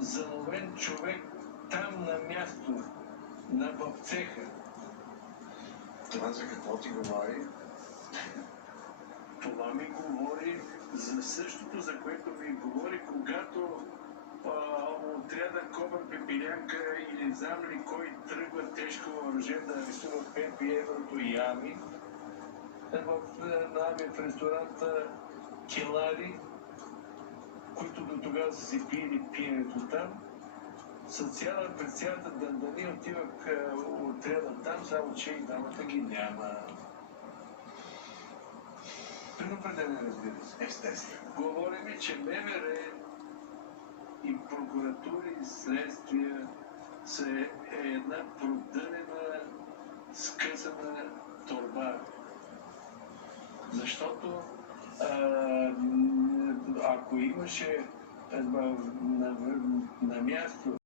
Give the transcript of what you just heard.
заловен човек там на място, в цеха. Това за какво ти говори? Това ми говори за същото, за което ми говори, когато отряда Кобър Пепелянка или не знам ли кой тръгва тежко въоръжен да арестува Пепи, Еврото и Ами в ресторанта Келари, които до тогава са си пили пиенето там. През цялата дандани отивах отряда там, само че и дамата ги няма. Предупредение, разбира се. Естествено. Говорим, че МВР и прокуратури и следствия са една продънена, скъсана торба. Защото ако имаше на място